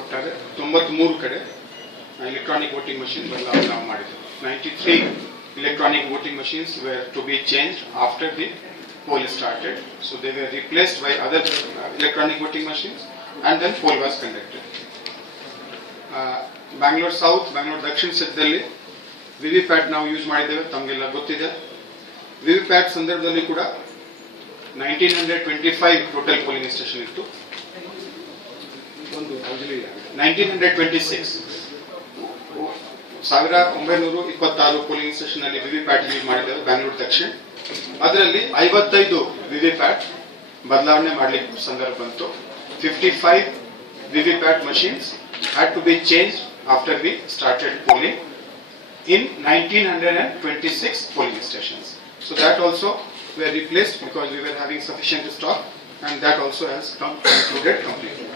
ಒಟ್ಟಾರೆ 93 ಕಡೆ electronic voting machine ಬದಲಾವಣೆ ನಾವು ಮಾಡಿದ್ದೇವೆ. 93 electronic voting machines were to be changed after the poll started. So they were replaced by other electronic voting machines and then poll was conducted. Bangalore South, Bangalore Dakshin ಸದ್ಯದಲ್ಲಿ VVPAT ನಾವು use ಮಾಡಿದ್ದೇವೆ, ತಮಗೆಲ್ಲ ಗೊತ್ತಿದೆ. VVPAT ಸಂದರ್ಭದಲ್ಲಿ ಕೂಡ 1925 total polling station ಇತ್ತು. 1926 1926 polling station ಅಲ್ಲಿ VVPAT use ಮಾಡಿದ್ದೇವೆ ಬ್ಯಾಂಗ್ಳೂರ್ ದಕ್ಷಿಣ. ಅದರಲ್ಲಿ 55 ವಿವಿಪ್ಯಾಟ್ ಬದಲಾವಣೆ ಮಾಡಲಿಕ್ಕೆ ಸಂದರ್ಭ ಬಂತು. 55 VVPAT machines had to be changed after we started polling in 1926 polling stations. So that also were replaced because we were having sufficient stock, and that also has come concluded completely.